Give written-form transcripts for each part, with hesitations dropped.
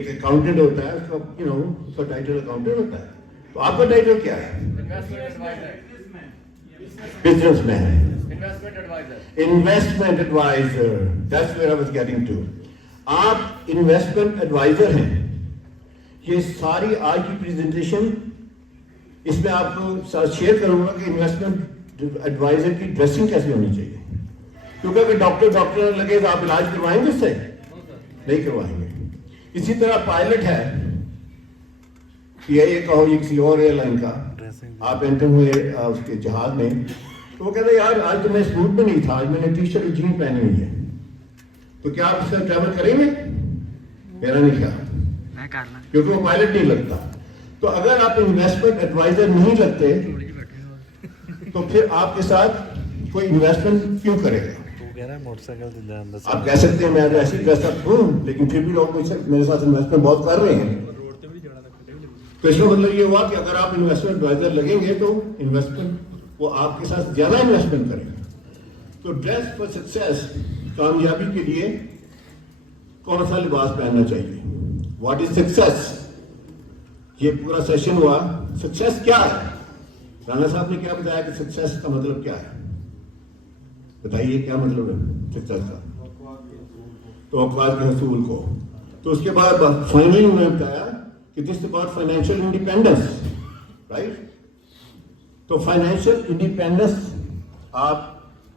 Accountant ہوتا ہے اس کا ٹائٹل اکاؤنٹنٹ ہوتا ہے. تو آپ کا ٹائٹل کیا ہے؟ Businessman, investment advisor. That's where I was getting to. آپ انویسٹمنٹ ایڈوائزر ہیں. یہ ساری آج کی پریزنٹیشن اس میں آپ کو ساتھ شیئر کروں گا کہ انویسٹمنٹ ایڈوائزر کی ڈریسنگ کیسے ہونی چاہیے. کیونکہ اگر ڈاکٹر لگے تو آپ علاج کروائیں گے اس سے؟ نہیں کروائیں گے. اسی طرح پائلٹ ہے, یہ کہو یہ کسی اور ایئر لائن کا, آپ انٹر ہوئے اس کے جہاز میں, تو وہ کہتے ہیں یار آج تو میں اس موڈ میں نہیں تھا, آج میں نے ٹی شرٹ اور جین پہنی ہوئی ہے, تو کیا آپ اس کا ٹریول کریں گے؟ میرا نہیں کیا, کیونکہ وہ پائلٹ نہیں لگتا. تو اگر آپ انویسٹمنٹ ایڈوائزر نہیں لگتے تو پھر آپ کے ساتھ کوئی انویسٹمنٹ کیوں کرے گا؟ آپ کہہ سکتے ہیں میں ایسی ڈریس اپ ہوں, لیکن پھر بھی لوگ میرے ساتھ انویسٹمنٹ بہت کر رہے ہیں. تو اس کا مطلب یہ ہوا کہ اگر آپ انویسٹمنٹ ایڈوائزر لگیں گے تو انویسٹمنٹ وہ آپ کے ساتھ زیادہ انویسٹمنٹ کریں گے. تو ڈریس فار سکسیس, کامیابی کے لیے کون سا لباس پہننا چاہیے؟ What is success? یہ پورا سیشن ہوا سکسیس کیا ہے. رانا صاحب نے کیا بتایا کہ سکسیس کا مطلب کیا ہے؟ بتائیے کیا مطلب ہے سکسیس کا؟ توقعات کے حصول کو. تو اس کے بعد فائنلی انہوں نے بتایا کہ this about financial independence, right. تو فائنینشیل انڈیپینڈنس آپ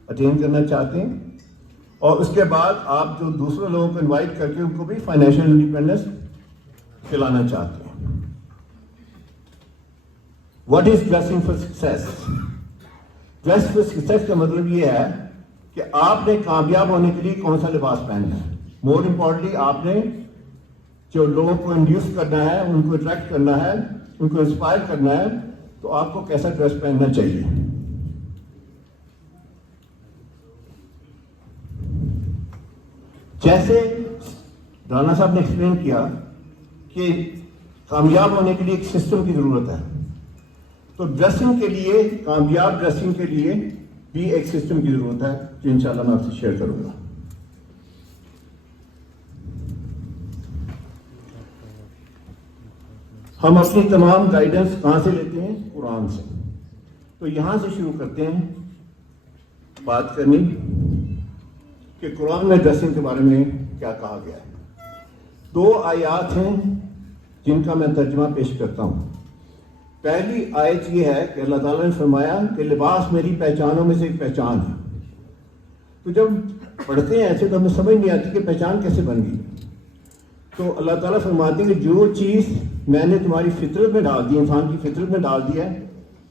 اٹین کرنا چاہتے ہیں, اور اس کے بعد آپ جو دوسرے لوگوں کو انوائٹ کر کے ان کو بھی فائنینشیل انڈیپینڈنس کھلانا چاہتے ہیں. What is dressing for success? Dress for success کا مطلب یہ ہے کہ آپ نے کامیاب ہونے کے لیے کون سا لباس پہننا ہے. مور امپورٹنٹلی آپ نے جو لوگوں کو انڈیوس کرنا ہے, ان کو اٹریکٹ کرنا ہے, ان کو انسپائر کرنا ہے, تو آپ کو کیسا ڈریس پہننا چاہیے. جیسے رانا صاحب نے ایکسپلین کیا کہ کامیاب ہونے کے لیے ایک سسٹم کی ضرورت ہے, تو ڈریسنگ کے لیے, کامیاب ڈریسنگ کے لیے بھی ایک سسٹم کی ضرورت ہے, جو انشاءاللہ میں آپ سے شیئر کروں گا. ہم اپنی تمام گائیڈنس کہاں سے لیتے ہیں؟ قرآن سے. تو یہاں سے شروع کرتے ہیں بات کرنی کہ قرآن میں ڈریسنگ کے بارے میں کیا کہا گیا ہے. 2 آیات ہیں جن کا میں ترجمہ پیش کرتا ہوں. پہلی آیت یہ ہے کہ اللہ تعالیٰ نے فرمایا کہ لباس میری پہچانوں میں سے ایک پہچان ہے. تو جب پڑھتے ہیں ایسے تو ہمیں سمجھ نہیں آتی کہ پہچان کیسے بن گئی. تو اللہ تعالیٰ فرماتے ہیں کہ جو چیز میں نے تمہاری فطرت میں ڈال دی, انسان کی فطرت میں ڈال دیا ہے,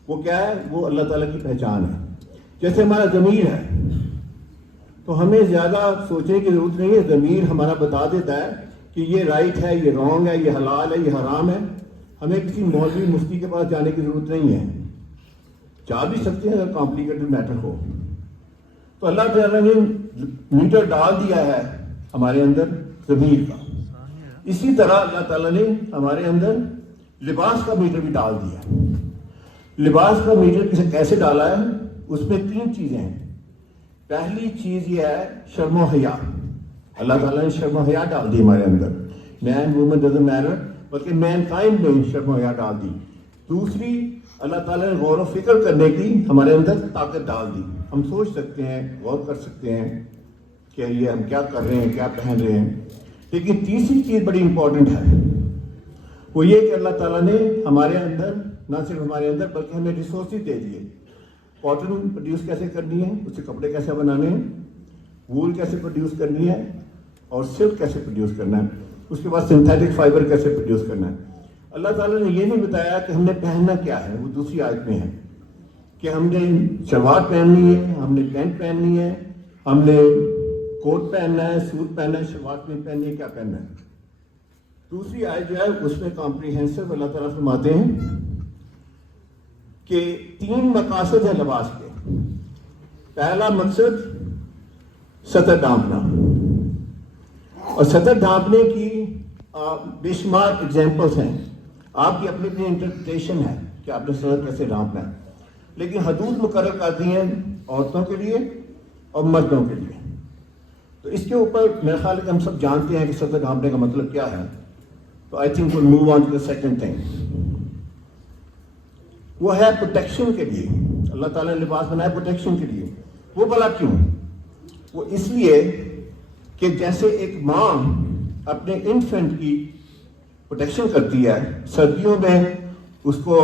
وہ کیا ہے؟ وہ اللہ تعالیٰ کی پہچان ہے. جیسے ہمارا ضمیر ہے, تو ہمیں زیادہ سوچنے کی ضرورت نہیں ہے. ضمیر ہمارا بتا دیتا ہے کہ یہ رائٹ ہے, یہ رانگ ہے, یہ حلال ہے, یہ حرام ہے. ہمیں کسی مولوی مفتی کے پاس جانے کی ضرورت نہیں ہے. جا بھی سکتے ہیں اگر کمپلیکیٹڈ میٹر ہو. تو اللہ تعالیٰ نے میٹر ڈال دیا ہے ہمارے اندر ضمیر کا. اسی طرح اللہ تعالیٰ نے ہمارے اندر لباس کا میٹر بھی ڈال دیا ہے. لباس کا میٹر کیسے ڈالا ہے؟ اس میں 3 چیزیں ہیں. پہلی چیز یہ ہے شرم و حیا. اللہ تعالیٰ نے شرم و حیا ڈال دی ہمارے اندر. مین وومن ڈزنٹ میٹر, بلکہ مین کائنڈ میں شرم و حیا ڈال دی. دوسری, اللہ تعالیٰ نے غور و فکر کرنے کی ہمارے اندر طاقت ڈال دی. ہم سوچ سکتے ہیں, غور کر سکتے ہیں کہ یہ ہم کیا کر رہے ہیں, کیا پہن رہے ہیں. لیکن تیسری چیز بڑی امپورٹنٹ ہے, وہ یہ کہ اللہ تعالیٰ نے ہمارے اندر, نہ صرف ہمارے اندر بلکہ ہمیں ریسورسز دے دیے. کاٹن پروڈیوس کیسے کرنی ہے, اس سے کپڑے کیسے بنانے ہیں, وول کیسے پروڈیوس کرنی ہے, اور سلک کیسے پروڈیوس کرنا ہے, اس کے بعد سنتھیٹک فائبر کیسے پروڈیوس کرنا ہے. اللہ تعالیٰ نے یہ نہیں بتایا کہ ہم نے پہننا کیا ہے. وہ دوسری آیت میں ہے کہ ہم نے شلوار پہننی ہے, ہم نے پینٹ پہننی ہے, ہم نے کوٹ پہننا ہے, سوٹ پہننا ہے, شلوار پہننی ہے, کیا پہننا ہے. دوسری آیت جو ہے اس میں کمپریہنسو اللہ تعالیٰ فرماتے ہیں کہ 3 مقاصد ہیں لباس کے. پہلا مقصد سطر ڈھانپنا, اور سطر ڈھانپنے کی بے شمار ایگزامپلس ہیں. آپ کی اپنی اپنی انٹرپریٹیشن ہے کہ آپ نے سطر کیسے ڈھانپنا ہے, لیکن حدود مقرر کر دی ہیں عورتوں کے لیے اور مردوں کے لیے. تو اس کے اوپر میرے خیال ہے کہ ہم سب جانتے ہیں کہ سطر ڈھانپنے کا مطلب کیا ہے. تو I think we'll move on to the second thing. وہ ہے پروٹیکشن کے لیے. اللہ تعالیٰ نے لباس بنایا پروٹیکشن کے لیے. وہ بھلا کیوں؟ وہ اس لیے کہ جیسے ایک ماں اپنے انفینٹ کی پروٹیکشن کرتی ہے سردیوں میں اس کو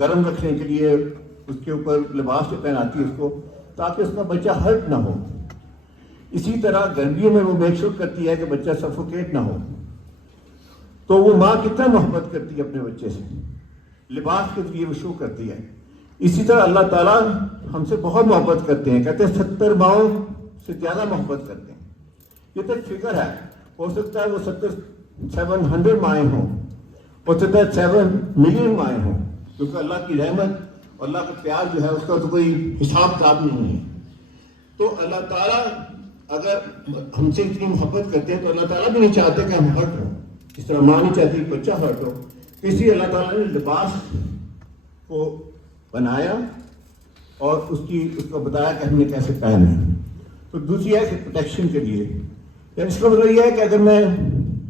گرم رکھنے کے لیے اس کے اوپر لباس جو پہناتی ہے اس کو تاکہ اس کا بچہ ہرٹ نہ ہو، اسی طرح گرمیوں میں وہ میک شور کرتی ہے کہ بچہ سفوکیٹ نہ ہو. تو وہ ماں کتنا محبت کرتی ہے اپنے بچے سے، لباس کے ذریعے وہ شو کرتی ہے. اسی طرح اللہ تعالیٰ ہم سے بہت محبت کرتے ہیں، کہتے ہیں 70 ماؤں سے زیادہ محبت کرتے ہیں. یہ تو ایک فگر ہے، ہو سکتا ہے وہ 700 مائیں ہوں، ہو سکتا ہے 7 ملین مائیں ہوں، کیونکہ اللہ کی رحمت اور اللہ کا پیار جو ہے اس کا تو کوئی حساب کتاب نہیں ہے. تو اللہ تعالیٰ اگر ہم سے اتنی محبت کرتے ہیں تو اللہ تعالیٰ بھی نہیں چاہتے کہ ہم ہرٹ ہوں، اس طرح ماں نہیں چاہتی کہ بچہ ہرٹ ہو. اس لیے اللہ تعالیٰ نے لباس کو بنایا اور اس کو بتایا کہ ہم نے کیسے پہننا ہے. تو دوسری ہے کہ پروٹیکشن کے لیے، یعنی اس کا مطلب یہ ہے کہ اگر میں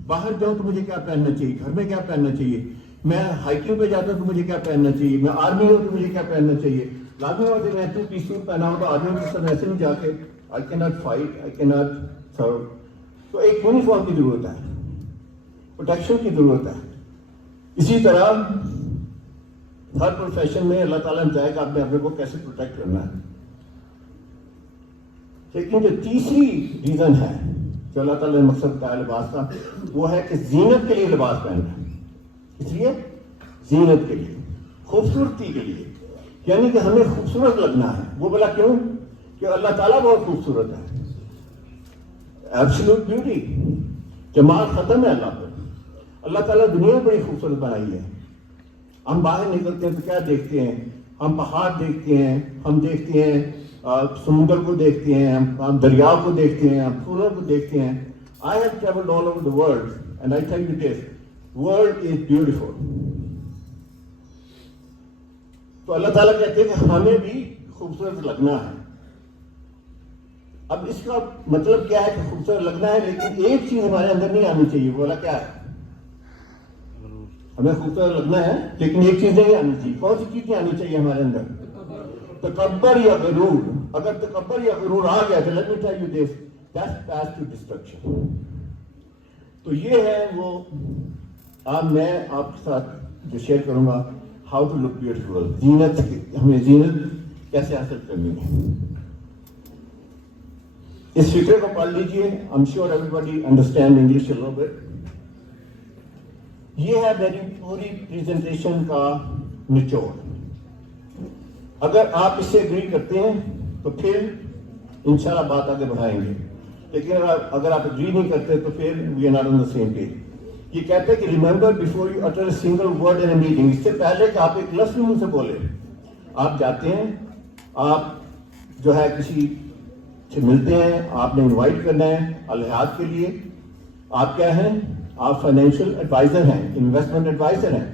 باہر جاؤں تو مجھے کیا پہننا چاہیے، گھر میں کیا پہننا چاہیے، میں ہائکنگ پہ جاتا ہوں تو مجھے کیا پہننا چاہیے، میں آرمی ہوں تو مجھے کیا پہننا چاہیے. لازمی بات ہے میں 2 پیس سوٹ پہنا ہوں تو آرمی کے ساتھ ایسے نہیں جا کے آئی کی ناٹ فائٹ، آئی کی ناٹ سرو. تو ایک یونیفارم کی ضرورت ہے، پروٹیکشن کی ضرورت ہے. اسی طرح ہر پروفیشن میں اللہ تعالیٰ نے چاہے کہ آپ نے اپنے کو کیسے پروٹیکٹ کرنا ہے. لیکن جو تیسری ریزن ہے جو اللہ تعالیٰ نے مقصد بتایا لباس کا، وہ ہے کہ زینت کے لیے لباس پہننا. اس لیے زینت کے لیے، خوبصورتی کے لیے، یعنی کہ ہمیں خوبصورت لگنا ہے. وہ بلا کیوں؟ کہ اللہ تعالیٰ بہت خوبصورت ہے، ایبسولوٹ بیوٹی، جمال ختم ہے اللہ پر. اللہ تعالیٰ دنیا بڑی خوبصورت بنائی ہے. ہم باہر نکلتے ہیں تو کیا دیکھتے ہیں؟ ہم پہاڑ دیکھتے ہیں، ہم دیکھتے ہیں سمندر کو دیکھتے ہیں، ہم دریا کو دیکھتے ہیں، ہم پھولوں کو دیکھتے ہیں. I have traveled all over the world and I tell you this, world is beautiful. تو اللہ تعالیٰ کہتے ہیں کہ ہمیں بھی خوبصورت لگنا ہے. اب اس کا مطلب کیا ہے کہ خوبصورت لگنا ہے، لیکن ایک چیز ہمارے اندر نہیں آنی چاہیے. بولا کیا ہے؟ ہمیں خوبصورت لگنا ہے لیکن ایک چیز نہیں آنی چاہیے. کون سی چیز نہیں آنی چاہیے ہمارے اندر؟ تکبر یا غرور. اگر تکبر یا غرور آ گیا تو let me tell you this, that's path to destruction. تو یہ ہے وہ میں آپ کے ساتھ جو شیئر کروں گا، how to look beautiful. زینت، ہمیں زینت کیسے حاصل کرنی ہے. اس فکر کو پڑھ لیجئے. I'm sure everybody understand English a little bit. یہ ہے میری پوری پریزنٹیشن کا نچوڑ. اگر آپ اس سے اگری کرتے ہیں تو پھر انشاءاللہ بات آگے بڑھائیں گے، لیکن اگر آپ اگری نہیں کرتے تو پھر we are not on the same page. یہ کہتے ہیں کہ remember before you utter a single word in a meeting. اس سے پہلے کہ آپ ایک لفظ منہ سے بولے، آپ جاتے ہیں، آپ جو ہے کسی سے ملتے ہیں، آپ نے انوائٹ کرنا ہے الحاط کے لیے. آپ کیا ہیں؟ آپ فائنینشیل ایڈوائزر ہیں، انویسٹمنٹ ایڈوائزر ہیں.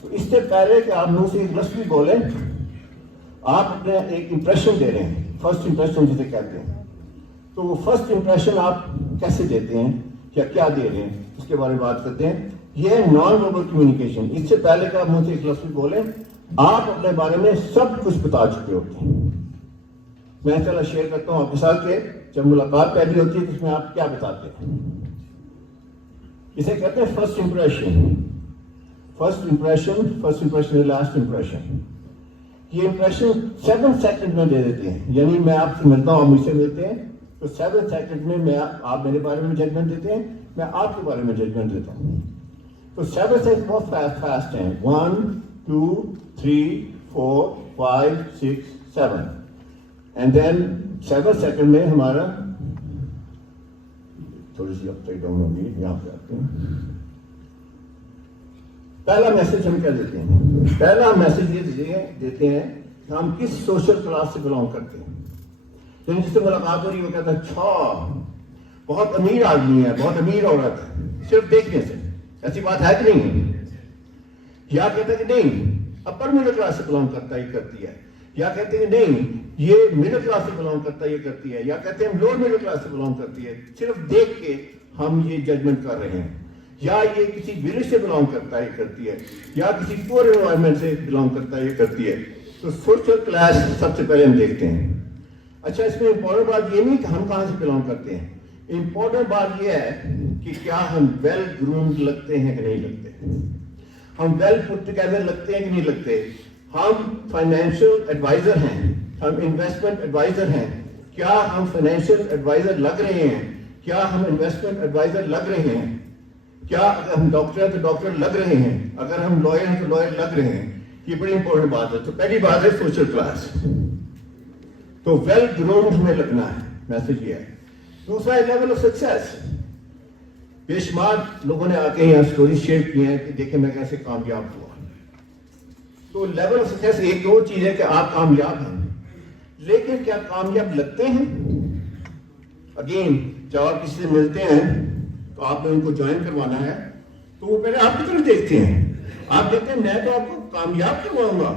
تو اس سے پہلے کہ آپ منہ سے ایک لفظ بھی بولیں، آپ اپنے ایک امپریشن دے رہے ہیں، فرسٹ امپریشن جسے کہتے ہیں. تو وہ فرسٹ امپریشن آپ کیسے دیتے ہیں یا کیا دے رہے ہیں، اس کے بارے میں بات کرتے ہیں. یہ ہے نان وربل کمیونیکیشن. اس سے پہلے کہ آپ منہ سے ایک لفظ بھی بولیں، آپ اپنے بارے میں سب کچھ بتا چکے ہوتے ہیں. میں چلا شیئر کرتا ہوں آپ کے ساتھ کہ جب ملاقات پہلی ہوتی ہے تو اس میں آپ کیا بتاتے ہیں. اسے کہتے ہیں first impression. First impression last impression. یہ امپریشن 7 سیکنڈ میں دے دیتے ہیں. یعنی میں آپ سے ملتا ہوں، آپ مجھ سے ملتے ہیں تو 7 سیکنڈ میں آپ میرے بارے میں ججمنٹ دیتے ہیں، میں آپ کے بارے میں ججمنٹ دیتا ہوں. تو 7 سیکنڈ بہت فاسٹ ہیں. 1 2 3 4 5 6 7 اینڈ دین 7 سیکنڈ میں ہمارا تھوڑی سی اپ سائڈ ڈاؤن ہوگی. یہاں پہ آتے ہیں. پہلا میسج ہم کیا دیتے ہیں؟ پہلا میسج یہ دیتے ہیں کہ ہم کس سوشل کلاس سے بلانگ کرتے ہیں. یعنی جس سے ملاقات ہو رہی ہے وہ کہتا ہے اچھا بہت امیر آدمی ہے، بہت امیر عورت ہے، صرف دیکھنے سے. ایسی بات ہے کہ نہیں؟ یا کہتے ہیں کہ نہیں اپر مڈل کلاس سے بلانگ کرتا ہے، یہ کرتی ہے. یا کہتے ہیں کہ نہیں یہ مڈل کلاس سے بلانگ کرتا ہے، یہ کرتی ہے. یا کہتے ہیں ہم لوور مڈل کلاس سے بلانگ کرتی ہے. صرف دیکھ کے ہم یہ ججمنٹ کر رہے ہیں. یا یہ کسی ولیج سے بلانگ کرتا ہے کرتی ہے, یا کسی پور انوائرمنٹ سے بلانگ کرتا ہے یہ کرتی ہے. تو سوشل کلاس سب سے پہلے ہم دیکھتے ہیں. اچھا, اس میں امپورٹنٹ بات یہ نہیں کہ ہم کہاں سے بلانگ کرتے ہیں, امپورٹنٹ بات یہ ہے کہ کیا ہم ویل گرومڈ لگتے ہیں کہ نہیں لگتے, ہم ویل پٹ ٹوگیدر لگتے ہیں کہ نہیں لگتے, ہم فائنینشیل ایڈوائزر ہیں, ہم انویسٹمنٹ ایڈوائزر ہیں, کیا ہم فائنینشیل ایڈوائزر لگ رہے ہیں, کیا ہم انویسٹمنٹ ایڈوائزر لگ رہے ہیں, کیا اگر ہم ڈاکٹر ہیں تو ڈاکٹر لگ رہے ہیں, اگر ہم لائر ہیں تو لائر لگ رہے ہیں. یہ بڑی امپورٹنٹ بات ہے. تو پہلی بات ہے سوشل کلاس, تو ویل گرومڈ میں لگنا ہے, میسج یہ ہے. دوسرا ہے لیول آف سکسیس. بے شمار لوگوں نے آ کے یہاں اسٹوری شیئر کی ہیں کہ دیکھیں میں کیسے کامیاب ہوا. تو لیول آف سکسیس ایک اور چیز ہے کہ آپ کامیاب ہیں, لیکن کیا کامیاب لگتے ہیں؟ اگین جب آپ کسی سے ملتے ہیں تو آپ نے ان کو جوائن کروانا ہے تو وہ پہلے آپ کی طرف دیکھتے ہیں. آپ دیکھتے ہیں میں تو آپ کو کامیاب کرواؤں گا,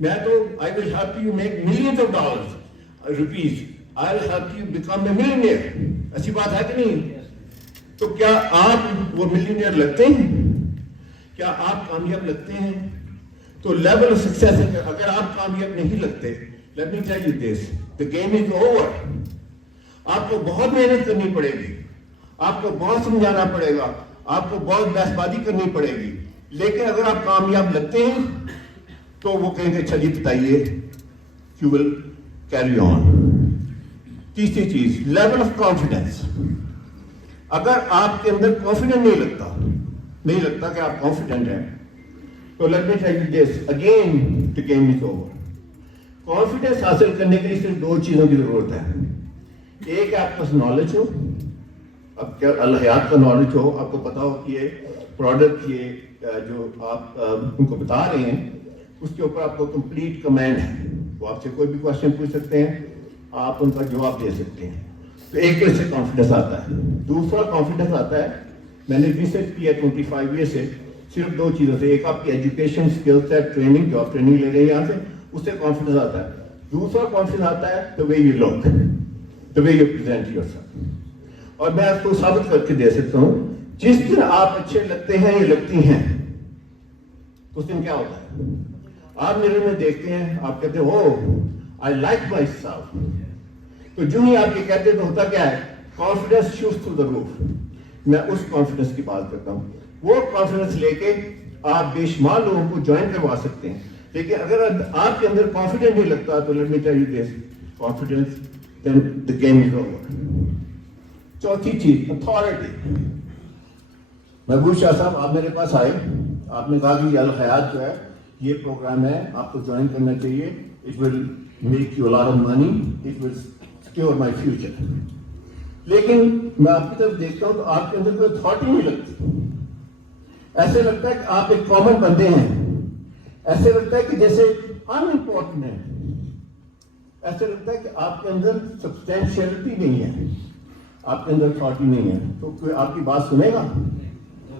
میں تو I will help you make millions of dollars, rupees, I'll help you become a millionaire. ایسی بات ہے کہ نہیں؟ تو کیا آپ وہ ملینئر لگتے ہیں؟ کیا آپ کامیاب لگتے ہیں؟ تو لیول آف سکسیس ہے کہ اگر آپ کامیاب نہیں لگتے, let me tell you this, the game is over. آپ کو بہت محنت کرنی پڑے گی, آپ کو بہت سمجھانا پڑے گا, آپ کو بہت بحث بازی کرنی پڑے گی, لیکن اگر آپ کامیاب لگتے ہیں تو وہ کہیں گے اچھا جی بتائیے, you will carry on. تیسری چیز لیول آف کانفیڈینس. اگر آپ کے اندر کانفیڈنٹ نہیں لگتا کہ آپ کانفیڈنٹ ہیں, تو let me tell you this, again the game is over. Confidence حاصل کرنے کے لیے صرف دو چیزوں کی ضرورت ہے. ایک ہے آپ کا نالج ہو, اب کیا الحیات کا نالج ہو, آپ کو پتا ہو کہ یہ پروڈکٹ یہ جو آپ ان کو بتا رہے ہیں اس کے اوپر آپ کو کمپلیٹ کمینڈ ہے, وہ آپ سے کوئی بھی کوشچن پوچھ سکتے ہیں, آپ ان کا جواب دے سکتے ہیں. تو ایک تو اس سے کانفیڈنس آتا ہے. دوسرا کانفیڈنس آتا ہے, میں نے ریسرچ کیا 25 ایئر سے, صرف دو چیزوں سے. ایک آپ کی ایجوکیشن اسکل سیٹ, ٹریننگ, جو آپ ٹریننگ لے رہے ہیں یہاں سے, اس سے کانفیڈنس آتا ہے. دوسرا کانفیڈنس آتا ہے the way you look, the way you present yourself. اور میں آپ کو ثابت کر کے دے سکتا ہوں, جس دن آپ اچھے لگتے ہیں یا لگتی ہیں, اس دن کیا ہوتا ہے, آپ میرے میں دیکھتے ہیں, آپ کہتے ہیں oh I like myself. تو جو ہی آپ یہ کہتے ہیں تو ہوتا کیا ہے, confidence shoots through the roof. میں اس کانفیڈنس کی بات کرتا ہوں. وہ کانفیڈنس لے کے آپ بے شمار لوگوں کو جوائن کروا سکتے ہیں, لیکن اگر آپ کے اندر کانفیڈنٹ نہیں لگتا تو let me tell you this, confidence, then the game is over. چوتھی چیز اتھارٹی. محبوب شاہ صاحب آپ میرے پاس آئے, آپ نے کہا کہ الحیات جو ہے یہ پروگرام ہے, آپ کو جوائن کرنا چاہیے, it will make you a lot of money, it will secure my future. لیکن میں آپ کی طرف دیکھتا ہوں تو آپ کے اندر کوئی اتھارٹی نہیں لگتی. ایسے لگتا ہے کہ آپ ایک کامن بندے ہیں, ایسے لگتا ہے کہ جیسے ان امپورٹنٹ ہے, ایسے لگتا ہے کہ آپ کے اندر سبسٹینشیلٹی نہیں ہے, آپ کے اندر اتھارٹی نہیں ہے. تو کوئی آپ کی بات سنے گا؟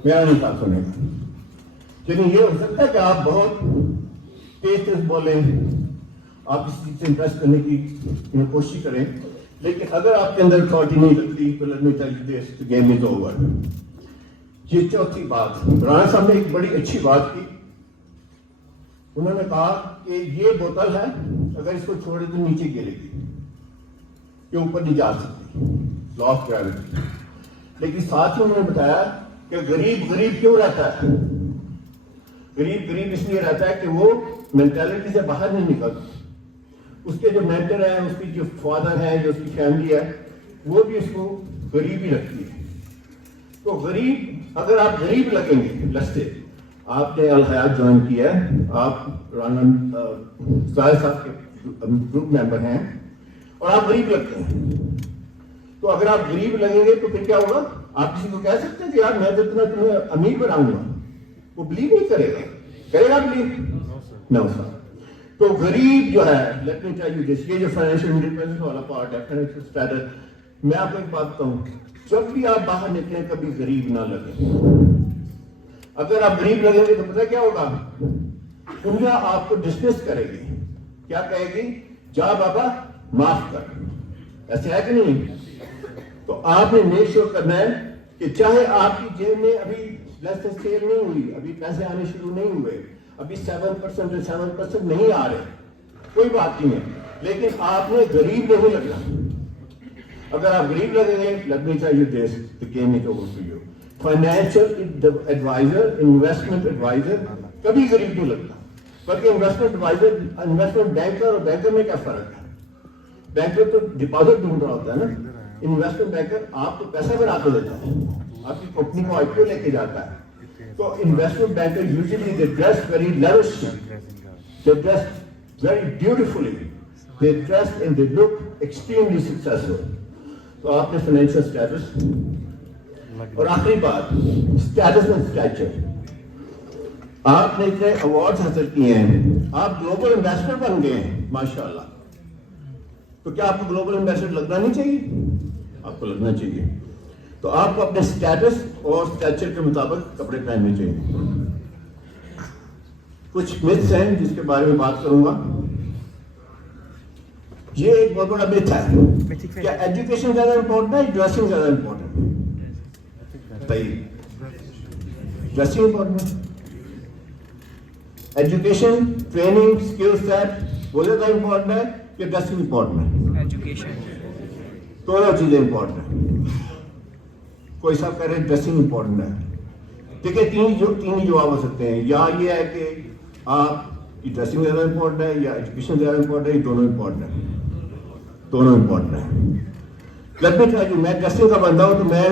میرا نہیں بات سنے گا. لیکن یہ ہو سکتا ہے کہ آپ بہت تیز بولیں, آپ اس چیز سے امپریس کرنے کی کوشش کریں, لیکن اگر آپ کے اندر اتھارٹی نہیں لگتی تو let me tell you this, the game is over. یہ چوتھی بات. رانا صاحب نے ایک بڑی اچھی بات کی, انہوں نے کہا کہ یہ بوتل ہے, اگر اس کو چھوڑے تو نیچے گرے گی, یہ اوپر نہیں جا سکتی, لا آف گریوٹی. لیکن ساتھ ہی انہوں نے بتایا کہ غریب کیوں رہتا ہے. غریب اس لیے رہتا ہے کہ وہ مینٹلٹی سے باہر نہیں نکلتا. اس کے جو مینٹر ہیں, اس کی جو فادر ہیں, جو اس کی فیملی ہے, وہ بھی اس کو غریب ہی رکھتی ہے. تو غریب, اگر آپ غریب لگیں گے, لستے آپ نے الحیات جوائن کیا ہے, آپ رانا ظاہر صاحب کے گروپ ممبر ہیں, اور آپ غریب لگتے ہیں, تو اگر آپ غریب لگیں گے تو پھر کیا ہوگا, آپ کسی کو کہہ سکتے ہیں کہ یار میں تو اتنا تمہیں امیر بناؤں گا, وہ بلیو نہیں کرے گا بلیو؟ نو سر. تو غریب جو ہے, لیٹ می ٹیل یو دس, یہ جو فائنینشیل انڈیپینڈنس والا پارٹ ہے, فائنینشیل اسٹیٹس, میں آپ کو ایک بات بتاؤں, جب بھی آپ باہر نکلیں کبھی غریب نہ لگیں. اگر آپ غریب لگیں گے تو پتہ کیا ہوگا, دنیا آپ کو ڈسمس کرے گی. کیا کہے گی, جا بابا معاف کر. ایسے ہے کہ نہیں؟ تو آپ نے میک شیور کرنا ہے کہ چاہے آپ کی جیب میں ابھی لیس دین سیل نہیں ہوئی, ابھی پیسے آنے شروع نہیں ہوئے, ابھی 7% نہیں آ رہے, کوئی بات نہیں ہے, لیکن آپ نے غریب نہیں لگنا. اگر آپ غریب لگیں گے, let me tell you this, the game is over for you. Financial advisor, investment advisor کبھی غریب نہیں لگتا, بلکہ انویسٹمنٹ ایڈوائزر, انویسٹمنٹ بینکر اور بینکر میں کیا فرق ہے؟ بینکر تو ڈپازٹ ڈھونڈ رہا ہوتا ہے نا, انویسٹمنٹ بینکر آپ کو پیسہ بنا کے دیتا ہے, آپ کی کمپنی کو IPO لے کے جاتا ہے. تو investment banker usually they dress very lavishly, they dress very beautifully, they dress and they look extremely successful. تو آپ نے فائنینشیل اسٹیٹس, اور آخری بات اسٹیٹس اینڈ اسٹیچر, آپ نے اتنے ایوارڈ حاصل کیے ہیں, آپ گلوبل انویسٹر بن گئے ہیں ماشاءاللہ, تو کیا آپ کو گلوبل انویسٹر لگنا نہیں چاہیے؟ آپ کو لگنا چاہیے. تو آپ کو اپنے اسٹیٹس اور اسٹیچر کے مطابق کپڑے پہننے چاہیے. کچھ متس ہیں جس کے بارے میں بات کروں گا. یہ ایک بہت بڑا مت ہے, کیا ایجوکیشن زیادہ امپورٹنٹ ہے, ڈریسنگ زیادہ امپورٹنٹ ہے؟ بتائیے, ڈریسنگ امپورٹنٹ ہے, ایجوکیشن, ٹریننگ, اسکل سیٹ وہ زیادہ امپورٹنٹ ہے کہ ڈریسنگ امپورٹنٹ ہے؟ ایجوکیشن. دونوں چیزیں امپورٹنٹ ہیں. کوئی صاحب کہہ رہے ہیں ڈریسنگ امپورٹنٹ ہے. دیکھیں تین ہی جواب ہو سکتے ہیں, یا یہ ہے کہ آپ کی ڈریسنگ زیادہ امپورٹنٹ ہے, یا ایجوکیشن زیادہ امپورٹنٹ ہے, یہ دونوں امپورٹنٹ ہے, دونوں امپورٹنٹ ہے. لیٹ می ٹیل یو, میں ڈریسنگ کا بندہ ہوں, تو میں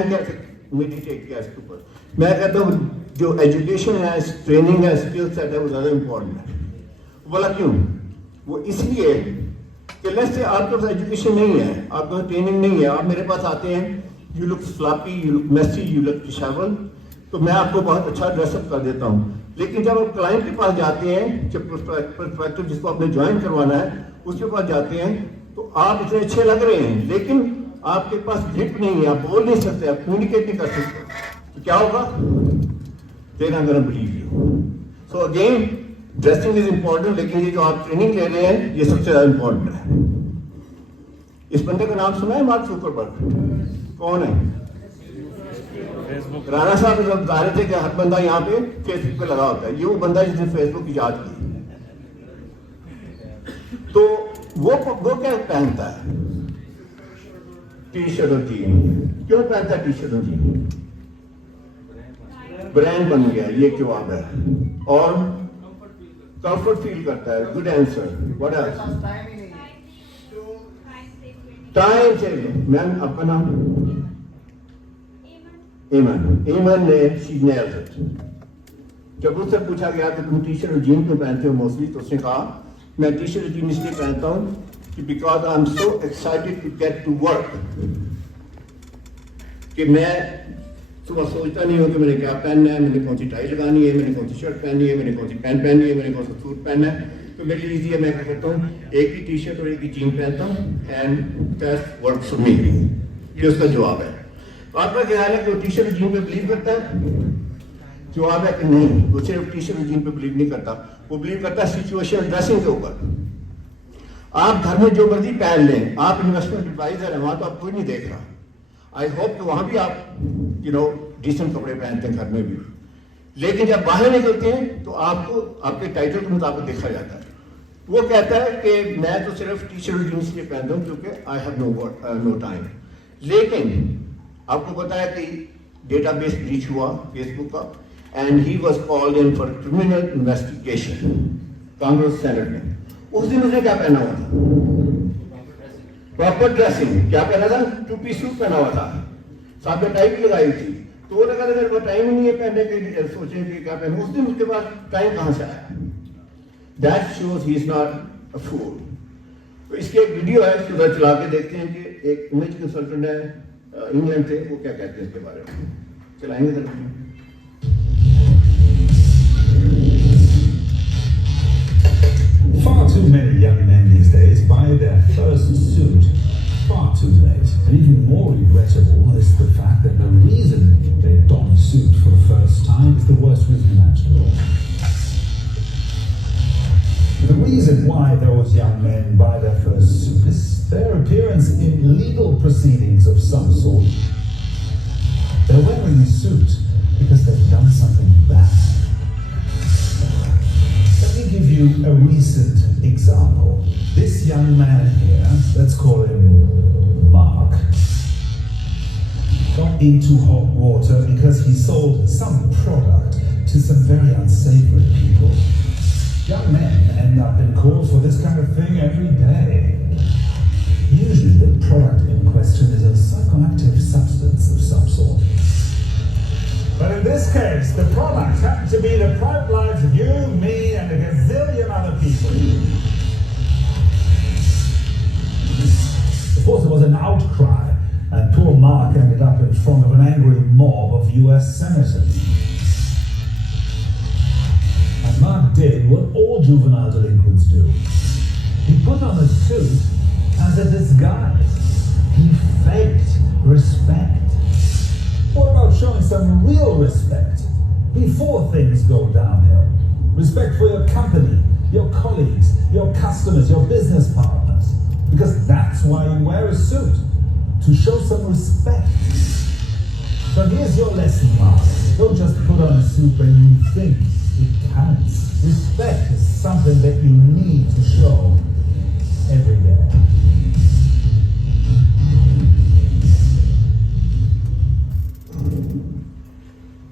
میری ٹیک کیا اس کے اوپر, میں کہتا ہوں جو ایجوکیشن ہے, ٹریننگ ہے, اسکل سیٹ ہے, وہ زیادہ امپورٹنٹ ہے. بولا کیوں؟ وہ اس لیے کہ لیٹس سے آپ کے پاس ایجوکیشن نہیں ہے, آپ کے پاس ٹریننگ نہیں ہے, آپ میرے پاس آتے ہیں, you look floppy, you look messy, you look disable, تو میں آپ کو بہت اچھا ڈریس اپ کر دیتا ہوں. لیکن جب آپ کلائنٹ کے پاس جاتے ہیں, جب پروسپیکٹو جس کو آپ نے جوائن کروانا ہے اس کے پاس جاتے ہیں, تو آپ اتنے اچھے لگ رہے ہیں, لیکن آپ کے پاس گرپ نہیں ہے, آپ بول نہیں سکتے, آپ کمیونیکیٹ نہیں کر سکتے, تو کیا ہوگا؟ They're not going to believe you. So again, dressing is important, لیکن یہ جو آپ ٹریننگ لے رہے ہیں یہ سب سے زیادہ امپورٹنٹ ہے. اس بندے کا نام سنا ہے, مارک زکربرگ؟ کون ہے؟ رانا صاحب جب ظاہر تھے کہ ہر بندہ یہاں پہ فیس بک پہ لگا ہوتا ہے, یہ وہ بندہ جس نے فیس بک ایجاد کی. تو وہ کیا پہنتا ہے؟ ٹی شرٹ اور جین. کیوں پہنتا ہے ٹی شرٹ اور جین؟ برانڈ بن گیا, یہ جواب ہے. اور کمفرٹ فیل کرتا ہے. Good answer. What else? Time چاہیے. میم آپ کا نام؟ ایمن نے شی نیلڈ اٹ. جب اس سے پوچھا گیا کہ تم ٹی شرٹ اور جین کیوں پہنتے ہو موسٹلی, تو اس نے کہا میں ٹی شرٹ اور جین اس لیے پہنتا ہوں کہ because I am so excited to get to work, کہ میں صبح سوچتا نہیں ہوں کہ میں نے کیا پہننا ہے, میں نے کون سی ٹائی لگانی ہے, میں نے کون سی شرٹ پہننی ہے, میں نے کون سی پینٹ پہننی ہے, میں نے کون سا سوٹ پہننا ہے. تو میرے لیے ایزی ہے, میں کیا کرتا ہوں ایک ہی ٹی شرٹ اور ایک ہی جین پہنتا ہوں, and that's work for me. یہ اس کا جواب ہے. آپ کا خیال ہے کہ وہ ٹی شرٹ اور جین پہ بلیو کرتا ہے؟ جواب ہے کہ نہیں, وہ صرف ٹی شرٹ اور جین پہ بلیو نہیں کرتا, وہ بلیو کرتا ہے سچویشن ڈریسنگ کے اوپر. آپ گھر میں جو مرضی پہن لیں, آپ انویسٹمنٹ ایڈوائزر ہیں, وہاں تو آپ کوئی نہیں دیکھ رہا. آئی ہوپ کہ وہاں بھی آپ ڈیسنٹ کپڑے پہنتے ہیں گھر میں بھی, لیکن جب باہر نکلتے ہیں تو آپ کو آپ کے ٹائٹل کے مطابق دیکھا جاتا ہے. وہ کہتا ہے کہ میں تو صرف ٹی شرٹ اور جینس لیے پہنتا ہوں کیونکہ آئی ہیو نو ٹائم. لیکن آپ کو پتا ہے کہ ڈیٹا بیس بریچ ہوا فیس بک کا, and he was called in for criminal investigation Congress Senate میں. اس دن اس نے کیا پہنا ہوا تھا؟ Proper dressing. کیا پہنا تھا؟ 2 پیس سوٹ پہنا ہوا تھا, ساتھ میں ٹائی بھی لگائی تھی. تو وہ لگا میرے کو ٹائم ہی نہیں ہے پہننے کے لیے, سوچیں کہ کیا پہنوں. اس دن اس کے بعد ٹائم کہاں سے آیا؟ That shows he is not a fool. تو اس کی ایک ویڈیو ہے, اس کو ذرا چلا کے دیکھتے ہیں کہ ایک امیج کنسلٹنٹ ہے انگلینڈ سے, وہ کیا کہتے ہیں اس کے بارے میں. چلائیں گے ذرا. Far too many young men these days buy their first suit far too late. And even more regrettable is the fact that the reason they don a suit for the first time is the worst reason imaginable. The reason why those young men buy their first suit is their appearance in legal proceedings of some sort. They're wearing a suit because they've done something into hot water because he sold some product to some very unsavory people. Young men end up in court for this kind of thing every day. Usually the product in question is a psychoactive substance of some sort. But in this case, the product happened to be the private lives of you, me, and a gazillion other people. Of course, there was an outcry, and poor Mark ended up in front of an angry mob of US senators. And Mark did what all juvenile delinquents do. He put on a suit as a disguise. He faked respect. What about showing some real respect before things go downhill? Respect for your company, your colleagues, your customers, your business partners. Because that's why you wear a suit, to show some respect. So here's your lesson, Mark. Don't just put on a suit when you think it counts. Respect is something that you need to show every day.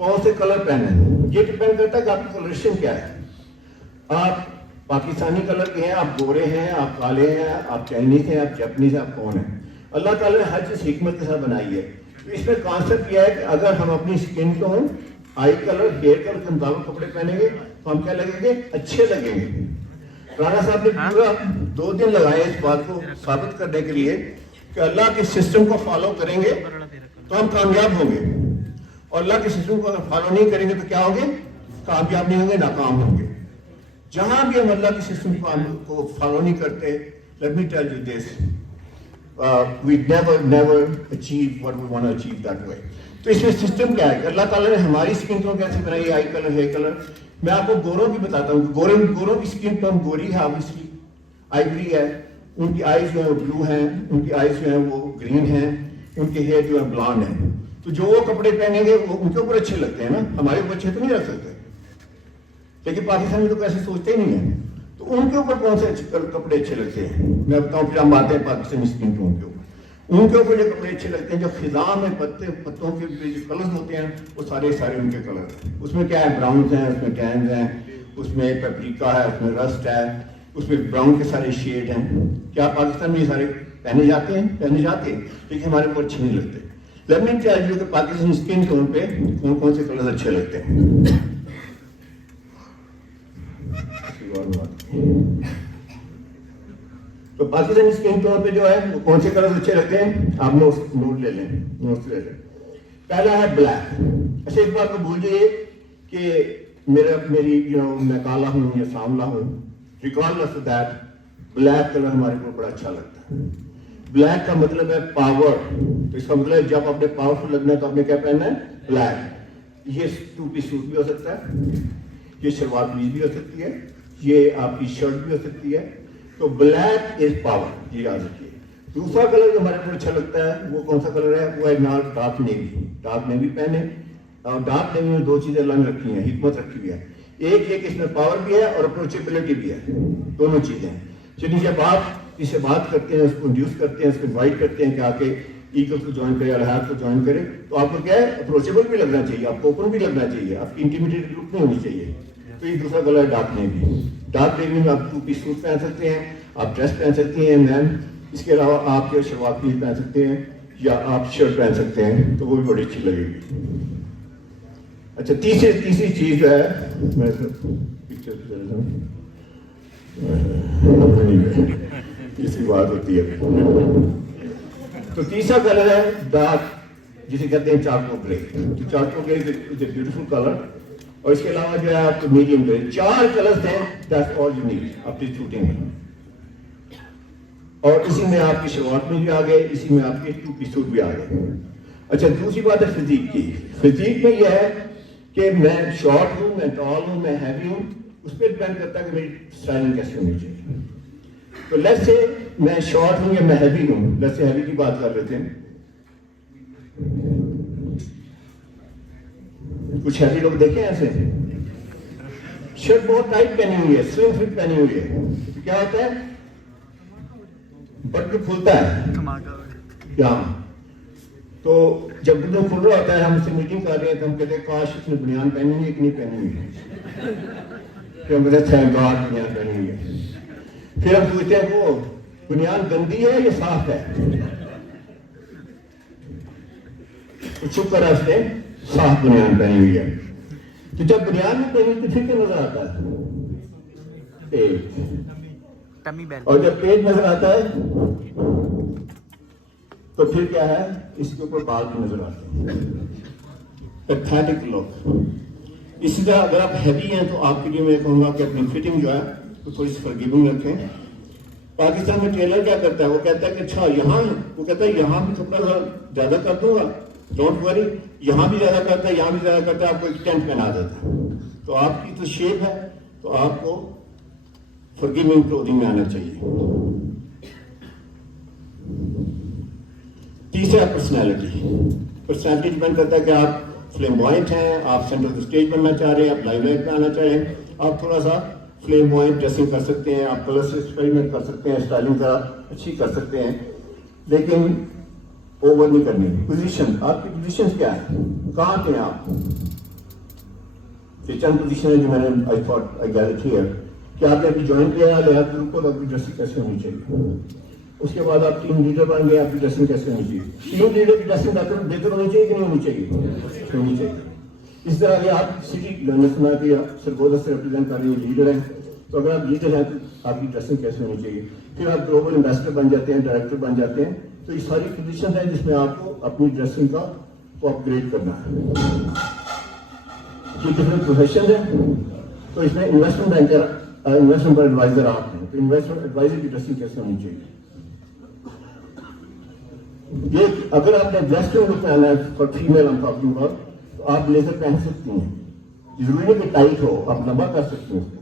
کون سے colour پہنے ہیں. یہ depend کرتا ہے کہ آپ کی کلریشن کیا ہے. آپ پاکستانی کلر کے ہیں, آپ گورے ہیں, آپ کالے ہیں, آپ چائنیز ہیں, آپ جاپنیز ہیں, آپ کون ہیں. اللہ تعالیٰ نے ہر چیز حکمت کے ساتھ بنائی ہے. تو اس میں کانسیپٹ یہ ہے کہ اگر ہم اپنی اسکن ٹون, آئی کلر, ہیئر کلر کے مطابق کپڑے پہنیں گے تو ہم کیا لگیں گے, اچھے لگیں گے. رانا صاحب نے پورا 2 دن لگائے اس بات کو ثابت کرنے کے لیے کہ اللہ کے سسٹم کو فالو کریں گے تو ہم کامیاب ہوں گے, اور اللہ کے سسٹم کو اگر فالو نہیں کریں گے تو کیا ہوں گے, کامیاب نہیں ہوں گے, ناکام ہوں گے. جہاں بھی ہم اللہ کے سسٹم کو فالو نہیں کرتے, let me tell you this, we never achieve what we want to achieve that way. تو اس میں سسٹم کیا ہے کہ اللہ تعالیٰ نے ہماری اسکن ٹون کیسے بنائی ہے, آئی کلر, ہیئر کلر. میں آپ کو گوروں کی بتاتا ہوں. گوروں کی اسکن ٹون گوری ہے, آبویسلی آئیوری ہے. ان کی آئیز جو ہے وہ بلو ہیں, ان کی آئیز جو ہیں وہ گرین ہیں, ان کے ہیئر جو ہے بلانڈ ہیں. تو جو وہ کپڑے پہنیں گے وہ ان کے اوپر اچھے لگتے ہیں نا, ہمارے اوپر اچھے تو نہیں رکھ سکتے. لیکن پاکستان میں تو ایسے سوچتے ہی نہیں ہیں. تو ان کے اوپر کون سے کپڑے اچھے لگتے ہیں, میں بتاؤں. پھر ہم آتے ہیں پاکستانی اسکن ٹون کے اوپر. ان کے اوپر جو کپڑے اچھے لگتے ہیں, جو خزاں میں پتوں کے جو کلرز ہوتے ہیں وہ سارے ان کے کلر ہیں. اس میں کیا ہے, براؤنز ہیں, اس میں ٹینز ہیں, اس میں پیپریکا ہے, اس میں رسٹ ہے, اس میں براؤن کے سارے شیڈ ہیں. کیا پاکستان میں یہ سارے پہنے جاتے ہیں لیکن ہمارے اوپر اچھے نہیں لگتے. لیٹ می ٹیل یو کہ پاکستانی اسکن ٹون پہ کون سے کلرز اچھے لگتے ہیں. تو پاکستانی اسکن ٹون پہ جو ہے وہ کون سے کلرز اچھے لگتے ہیں, آپ نوٹ لے لیں. پہلا ہے بلیک. اچھا, اس بات کو بھول جائیے کہ میں کالا ہوں یا سانولا ہوں, regardless of that, black colour ہمارے کو بڑا اچھا لگتا ہے. بلیک کا مطلب ہے پاور. تو اس کا مطلب ہے جب آپ نے پاورفل لگنا ہے تو آپ نے کیا پہننا ہے, بلیک. یہ 2 پیس سوٹ بھی ہو سکتا ہے, یہ شلوار قمیض بھی ہو سکتی ہے, یہ آپ کی شرٹ بھی ہو سکتی ہے. تو بلیک از پاور, یہ یاد رکھیے. دوسرا کلر جو ہمارے کو اچھا لگتا ہے وہ کون سا کلر ہے, وہ ہے ڈارک نیوی. ڈارک نیوی پہنے, اور ڈارک نیوی میں 2 چیزیں الگ رکھی ہیں, حکمت رکھی ہوئی ہے. ایک یہ کہ اس میں پاور بھی ہے اور اپروچیبلٹی بھی ہے, دونوں چیزیں. چلیے جب آپ اس سے بات کرتے ہیں, اس کو انڈیوس کرتے ہیں, اس کو انوائٹ کرتے ہیں کہ آ کے ایگل کو جوائن کرے, الحاد کو جوائن کرے, تو آپ کو کیا ہے, اپروچیبل بھی لگنا چاہیے, آپ کو اوپن بھی لگنا چاہیے, آپ کی انٹیمیڈیٹ لک نہیں ہونی چاہیے. تو یہ دوسرا کلر ہے ڈارک نیوی. ڈارک نیوی میں آپ 2 پیس سوٹ پہن سکتے ہیں, آپ ڈریس پہن سکتی ہیں میم. اس کے علاوہ آپ کے شلوار قمیض پہن سکتے ہیں یا آپ شرٹ پہن سکتے ہیں, تو وہ بھی بڑی اچھی لگے گی. اچھا, تیسری چیز جو ہے, میں پکچر تیسری بات ہوتی ہے. تو تیسرا کلر ہے ڈارک, جسے کہتے ہیں charcoal grey. Charcoal grey is a beautiful colour. اور اس کے علاوہ جو ہے آپ کو میڈیم گرے. 4 کلرز ہیں, دیٹس آل یو نیڈ اپنی شوٹنگ میں. اور اسی میں آپ کی شلوار میں بھی آ گئے, اسی میں آپ کے 2 پیس سوٹ بھی آ گئے. اچھا, دوسری بات ہے فزیک کی. فزیک میں یہ ہے کہ میں شارٹ ہوں, میں ٹال ہوں, میں ہیوی ہوں, اس پہ ڈیپینڈ کرتا ہے کہ میری اسٹائلنگ کیسی ہونی چاہیے. تو لیٹس سے میں شارٹ ہوں یا میں ہیوی ہوں. لیٹس سے ہیوی کی بات کر لیتے ہیں. کچھ ہیوی لوگ دیکھیں ایسے, شرٹ بہت ٹائٹ پہنی ہوئی ہے, سلم فٹ پہنی ہوئی ہے, تو کیا ہوتا ہے, بٹن کھلتا ہے کیا. تو جب بٹن کھل رہا ہوتا ہے, ہم اس سے میٹنگ کر رہے ہیں, تو ہم کہتے ہیں کاش اس نے بنیان پہنی ہوئی ہے کہ نہیں پہنی ہوئی ہے. پھر ہم کہتے ہیں تھینک گاڈ بنیان پہنی ہوئی ہے. پھر ہم پوچھتے ہیں وہ بنیان گندی ہے یا صاف ہے, شکر ہے اس نے صاف بنیان پہنی ہوئی ہے. تو جب بنیان میں پہنی تو پھر کیا نظر آتا ہے, پیٹ. اور جب پیٹ نظر آتا ہے تو پھر کیا ہے, اس کے اوپر بال بھی نظر آتے ہیں, پیتھیٹک لک. اسی طرح اگر آپ ہیوی ہیں تو آپ کے لیے میں کہوں گا کہ اپنی فٹنگ جو ہے تو تھوڑی سی فرگیونگ رکھیں. پاکستان میں ٹیلر کیا کرتا ہے, وہ کہتا ہے کہ اچھا یہاں, وہ کہتا ہے یہاں بھی کپڑا زیادہ کر دوں گا, ڈونٹ وری, یہاں بھی زیادہ کرتا ہے, یہاں بھی زیادہ کرتا ہے, آپ کو ایک ٹینٹ پہنا دیتا ہے. تو آپ کی تو شیپ ہے, تو آپ کو فرگیونگ کلوتھنگ میں آنا چاہیے. تیسرا پرسنالٹی ڈیپینڈ کرتا ہے کہ آپ فلیمبوائنٹ ہیں, آپ سینٹر آف اسٹیج بننا چاہ رہے ہیں, آپ لائم لائٹ پہ آنا چاہیں, آپ تھوڑا سا فلیمبوائنٹ ڈریسنگ کر سکتے ہیں, آپ کلر سے ایکسپیریمنٹ کر سکتے ہیں, اسٹائلنگ کا اچھی کر سکتے ہیں, لیکن اوور نہیں کرنی. پوزیشن, آپ کی پوزیشن کیا ہے, کہاں پہ ہیں آپ, یہ چند پوزیشن ہے جو میں نے آئی تھاٹ آئی گیدر ہیئر کہ آپ نے ابھی جوائن کیا لحاظ گروپ کو تو آپ کی ڈریسنگ کیسے ہونی چاہیے. اس کے بعد آپ ٹیم لیڈر بن گئے, آپ کی ڈریسنگ کیسے ہونی چاہیے. ٹیم لیڈر کی ڈریسنگ بہتر ہونی چاہیے کہ نہیں ہونی چاہیے؟ ہونی چاہیے. اس طرح اگر آپ سٹی نے سنا کہ سرگودا سے ریپرزینٹ کر رہے ہیں لیڈر ہیں, تو اگر آپ لیڈر ہیں تو آپ کی ڈریسنگ کیسے ہونی چاہیے. پھر آپ گلوبل انویسٹر بن جاتے ہیں, ڈائریکٹر بن جاتے ہیں, تو یہ ساری پوزیشن ہیں جس میں آپ کو اپنی ڈریسنگ کا کو اپ گریڈ کرنا ہے. یہ ڈفرنٹ پروفیشن ہیں. تو اس میں انویسٹمنٹ بینکر, انویسٹمنٹ ایڈوائزر آپ ہیں, تو انویسٹمنٹ ایڈوائزر کی ڈریسنگ کیسے ہونی چاہیے. یہ اگر آپ نے ویسٹرن لک پہنا ہے فار فیمیل ہم ٹاکنگ اباؤٹ, تو آپ بلیزر پہن سکتی ہیں. ضروری نہیں کہ ٹائٹ ہو, آپ لمبا کر سکتے ہیں اس کو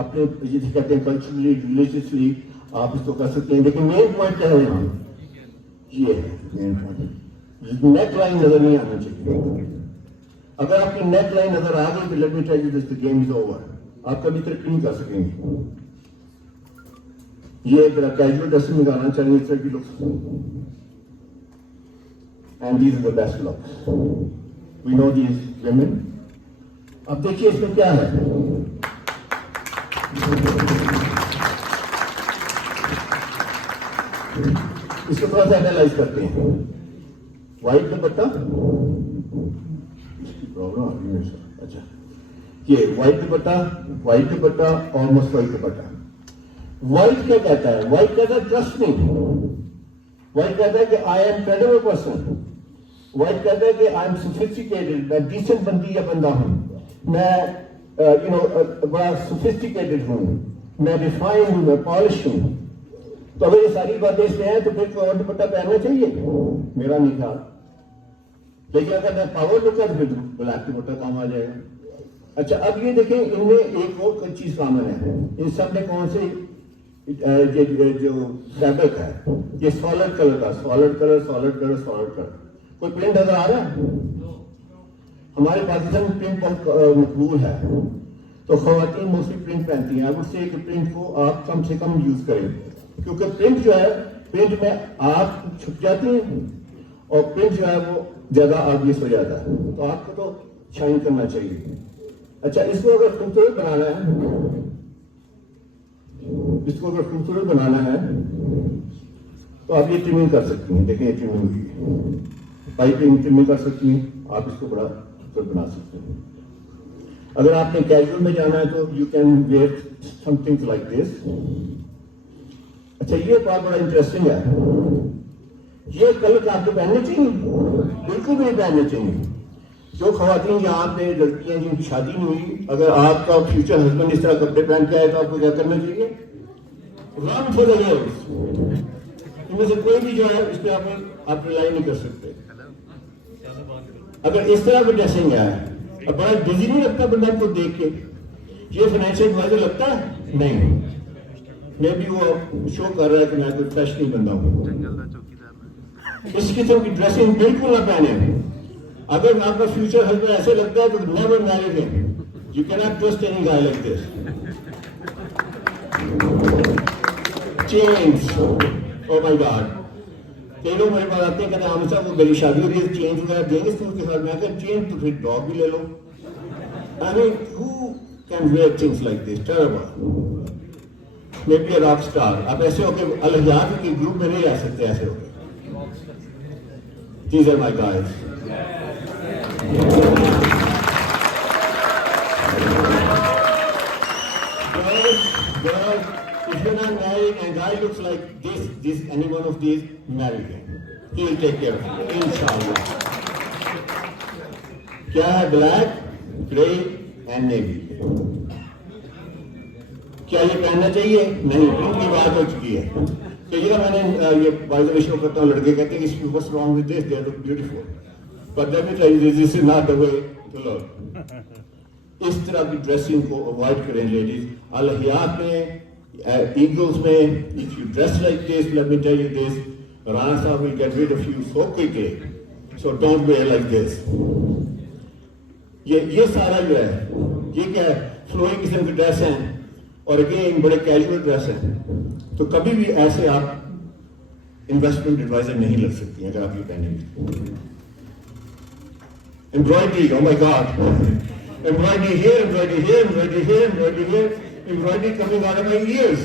اپنے جسے کہتے ہیں کلچرلی ریلیجیسلی آپ اس کو کر سکتے ہیں. لیکن مین پوائنٹ کیا ہے یہاں, یہ ہے مین پوائنٹ, نیک لائن نظر نہیں آنا چاہیے. اگر آپ کی نیک لائن نظر آ گئی تو late me tell you this the game is over, آپ کبھی ترقی نہیں کر سکیں گے. یہ ایک کیجول ڈریسنگ میں گانا چاہیے اس طرح کی looks, and these are the best looks. We know these women. اب دیکھیے اس میں کیا ہے, اس کو تھوڑا سا اینالائز کرتے ہیں. وائٹ دوپٹہ, اس کی پرابلم آ گئی میرے ساتھ. اچھا, یہ وائٹ دوپٹہ آلموسٹ وائٹ دوپٹہ. وائٹ کیا کہتا ہے؟ وائٹ کہتا ہے ٹرسٹ می. وائٹ کہتا ہے کہ I am credible person. White کہتا ہے کہ آئی ایم سوفسٹیکیٹڈ, میں ڈیسنٹ بندی یا بندہ ہوں, میں بڑا سوفسٹیکیٹڈ ہوں, میں ریفائن ہوں, میں پالش ہوں. تو اگر یہ ساری باتیں اس میں ہیں تو پھر کوئی اور دوپٹہ پہننا چاہیے؟ میرا نہیں خیال. لیکن اگر میں پاور لک ہے تو پھر بلیک دوپٹہ کام آ جائے گا. اچھا, اب یہ دیکھیں ان میں ایک اور چیز کامن ہے. ان سب میں کون سے جو فیبرک ہے یہ سالڈ کلر کا, سالڈ کلر. کوئی پرنٹ نظر آ رہا ہے؟ ہمارے پاکستان میں پرنٹ بہت مقبول ہے, تو خواتین موسٹلی پرنٹ پہنتی ہیں. اب اس سے پرنٹ کو آپ کم سے کم یوز کریں, کیونکہ پرنٹ جو ہے, پرنٹ میں آپ چھپ جاتی ہیں اور پرنٹ جو ہے وہ زیادہ آبویس ہو جاتا ہے, تو آپ کو تو شائن کرنا چاہیے. اچھا, اس کو اگر خوبصورت بنانا ہے تو آپ یہ ٹریمنگ کر سکتی ہیں. دیکھیں یہ ٹریمنگ ہوئی, پائپنگ ٹریمنگ کر سکتی ہیں, آپ اس کو بڑا خوبصورت بنا سکتے ہیں. اگر آپ نے کیجول میں جانا ہے تو you can wear some thing like this. اچھا, یہ بات بڑا انٹرسٹنگ ہے. یہ کلر آپ کو پہننے چاہیے؟ بالکل بھی نہیں پہننے چاہیے. جو خواتین یہاں پہ لڑکیاں جن کی شادی نہیں ہوئی, اگر آپ کا فیوچر ہسبینڈ اس طرح کپڑے پہن کے آئے تو آپ کو کیا کرنا چاہیے؟ Run for the Hills. ان میں سے کوئی بھی جو ہے اس پہ آپ ریلائی نہیں کر سکتے. اگر اس طرح کی ڈریسنگ ہے, اب بڑا بزی نہیں لگتا بندہ کو دیکھ کے؟ یہ فائنینشیل ایڈوائزر لگتا ہے نہیں, میں بھی وہ شو کر رہا ہے کہ میں کوئی فیشنی بندہ ہوں. اس قسم کی ڈریسنگ بالکل نہ پہنے. اگر آپ کا فیوچر ہسبینڈ ایسے لگتا ہے تو نیور میری ہم. یو کی not trust any guy like this. Change, O my God, کئی لوگ میرے پاس آتے ہیں کہتے ہیں ہم صاحب کو میری شادی ہو رہی ہے, چینج وغیرہ دیں گے سوٹ کے ساتھ. میں کہا چینج تو پھر ڈاگ بھی لے لو. I mean, who can wear things like this? Terrible. Maybe a rock star. آپ ایسے ہو کہ الحیات کے گروپ میں نہیں رہ سکتے ایسے ہو کے. These are my guys. Girls, if you're not married and guy looks like this, any one of these, marry him. He'll take care of you, inshallah. کیا ہے؟ Black, grey and navy. کیا یہ پہننا چاہیے؟ نہیں, پرنٹ کی بات ہو چکی ہے. تو یہ میں نے یہ بازو شو کرتا ہوں, لڑکے کہتے ہیں کہ what's wrong with this? They look beautiful. But let me tell you, this is not the way to look. اس طرح کی ڈریسنگ کو اوائڈ کریں لیڈیز. الحیات میں, ایگلز میں, if you dress like this, let me tell you this, Rana Sahib will get rid of you so quickly. So don't wear like this. یہ سارا جو ہے, یہ کیا ہے, فلوئنگ قسم کی ڈریس ہیں اور اگین بڑے کیجول ڈریس ہیں. تو کبھی بھی ایسے آپ انویسٹمنٹ ایڈوائزر نہیں لگ سکتی اگر آپ یہ پہنیں گے. Embroidery, O my God, Embroidery here, embroidery here, embroidery here, embroidery here, embroidery coming out of my ears.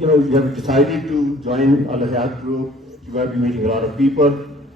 you have decided to join Al Hayat group, you have been meeting a lot of people,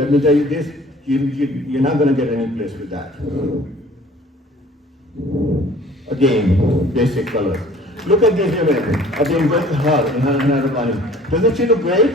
let me tell you this, you're not going to get any place with that. Again, basic colors. Look at this woman. Again, with her in her body. Doesn't she look great?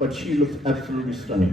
but she looks absolutely stunning.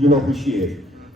you know who she is.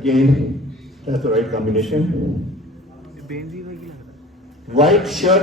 Again, that's the right combination. White shirt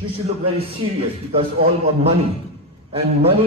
You should look very serious because all about money. And money,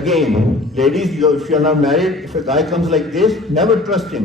Again, ladies, if you are not married, if a guy comes like this, never trust him.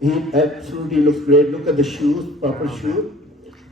He absolutely looks great. Look at the shoes, proper shoes.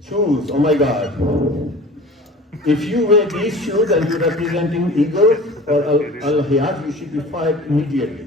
Shoes, oh my God. If you wear these shoes and you're representing Eagle or Al-Hayat, you should be fired immediately.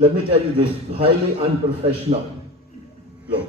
Let me tell you this, highly unprofessional look.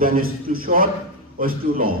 then it's too short or it's too long.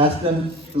ask them to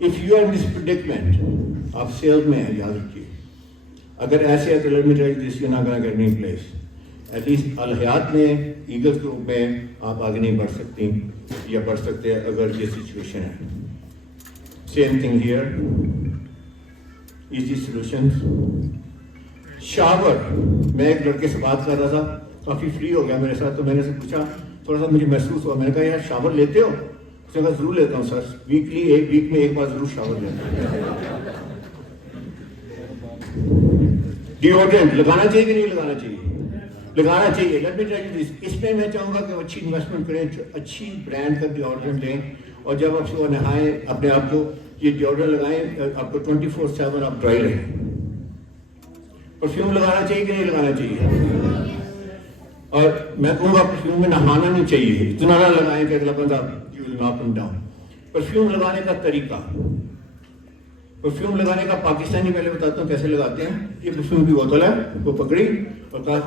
If you are in this predicament, آپ sales میں ہیں, یاد رکھیے, اگر ایسے ہے تو let me tell you this, you're not going to get any place. At least الحیات میں ایگلز گروپ میں آپ آگے نہیں بڑھ سکتی یا بڑھ سکتے اگر یہ سچویشن ہے. Same thing here. Easy solutions. Shower, میں ایک لڑکے سے بات کر رہا تھا, کافی فری ہو گیا میرے ساتھ, تو میں نے سے پوچھا, تھوڑا سا مجھے محسوس ہوا, میں نے کہا یار شاور لیتے ہو؟ اس نے کہا ضرور لیتا ہوں سر, ویکلی ایک ویک میں ایک بار ضرور شاور لیتا ہوں. ڈیوڈرنٹ لگانا چاہیے کہ نہیں لگانا چاہیے؟ لگانا چاہیے. Let me tell you this, اس میں میں چاہوں گا کہ اچھی انویسٹمنٹ کریں, اچھی برانڈ کا ڈیوڈرنٹ لیں, اور جب آپ صبح نہائیں اپنے آپ کو یہ ڈیوڈرنٹ لگائیں, آپ کو 24/7 آپ ڈرائی رہیں. پرفیوم لگانا چاہیے کہ نہیں لگانا چاہیے؟ اور میں کہوں گا پرفیوم میں نہانا نہیں چاہیے, اتنا نہ لگائیں کہ اگلا بندہ یو ول ناک ہم ڈاؤن. پرفیوم لگانے کا طریقہ, پرفیوم لگانے کا پاکستانی پہلے بتاتا ہوں کیسے لگاتے ہیں. یہ پرفیوم کی بوتل ہے, وہ پکڑی اور کہا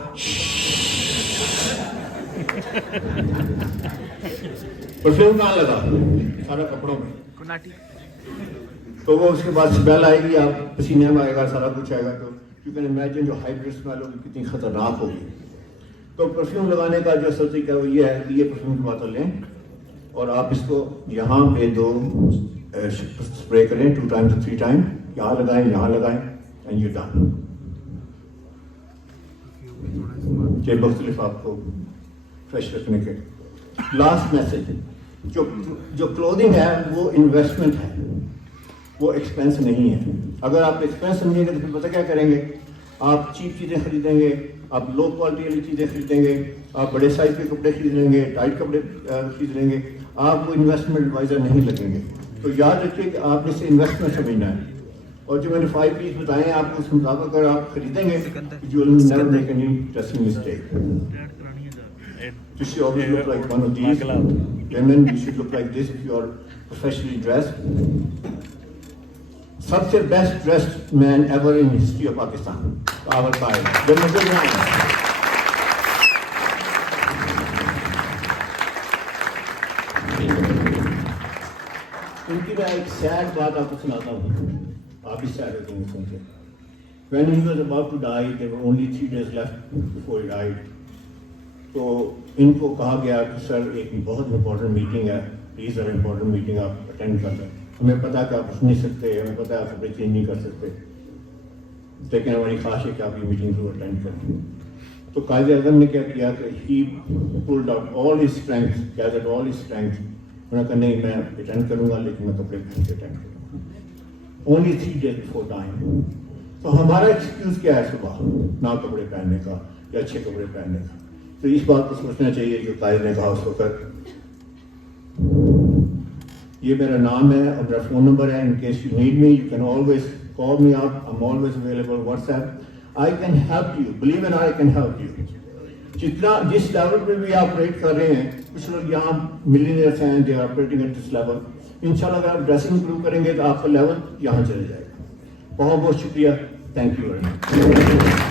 پرفیوم کہاں لگا؟ سارا کپڑوں میں. تو وہ اس کے بعد اسمیل آئے گی, آپ پسینے میں آئے گا, سارا کچھ آئے گا. تو یو کین امیجن جو ہائیبرڈ اسمیل ہوگی کتنی خطرناک ہوگی. تو پرفیوم لگانے کا جو اصل طریقہ وہ یہ ہے کہ یہ پرفیوم کی بوتل لیں اور آپ اس کو یہاں پہ 2 اسپرے کریں, 2 times to 3 times, یہاں لگائیں, یہاں لگائیں, اینڈ یو ڈن. یہ مختلف آپ کو فریش رکھنے کے. لاسٹ میسج, جو کلودنگ ہے وہ انویسٹمنٹ ہے, وہ ایکسپینس نہیں ہے. اگر آپ ایکسپینس سمجھیں گے تو پھر پتہ کیا کریں گے, آپ چیپ چیزیں خریدیں گے, آپ لو کوالٹی والی چیزیں خریدیں گے, آپ بڑے سائز کے کپڑے خرید لیں گے, ٹائٹ کپڑے خرید لیں گے, آپ کو انویسٹمنٹ ایڈوائزر نہیں لگیں گے. تو یاد رکھیے کہ آپ نے اسے انویسٹمنٹ سمجھنا ہے, اور جو میں نے 5 P's بتائے ہیں آپ کو اس کے مطابق اگر آپ خریدیں گے you will never make any dressing mistake. You should always look like one of these women. You should look like this if you are professionally dressed. سب سے best dressed man ever in history of Pakistan, power پائے. ان کی میں ایک sad بات آپ کو سناتا ہوں, آپ بھی سیڈ ہوتے ہیں سن کے. When he was about to die, there were only 3 days left before he died. تو ان کو کہا گیا کہ سر ایک بہت امپورٹنٹ میٹنگ ہے, پلیز سر امپورٹنٹ میٹنگ آپ اٹینڈ کر لیں. ہمیں پتا کہ آپ سن نہیں سکتے, ہمیں پتا ہے آپ کپڑے چینج نہیں کر سکتے, لیکن ہماری خواہش ہے کہ آپ یہ میٹنگ ضرور اٹینڈ کریں. تو قائد اعظم نے کیا کیا کہ he pulled out all his strength, gathered all his strength. انہوں نے کہا نہیں میں اٹینڈ کروں گا لیکن میں کپڑے پہن کے اٹینڈ کروں گا. Only 3 days before dying. تو ہمارا ایکسکیوز کیا ہے صبح نہ کپڑے پہننے کا یا اچھے کپڑے پہننے کا؟ تو اس بات کو سوچنا چاہیے جو قائد نے کہا اس وقت. یہ میرا نام ہے اور میرا فون نمبر ہے. In case you need me you can always call me up, I am always available. What's app, I can help you, believe in I can help you. جس لیول پہ بھی آپ آپریٹ کر رہے ہیں, کچھ لوگ یہاں ملینئرس ہیں, they are operating at this level. انشاءاللہ اگر آپ ڈریسنگ امپروو کریں گے تو آپ کا لیول یہاں چلے جائے گا. بہت بہت شکریہ. Thank you very much.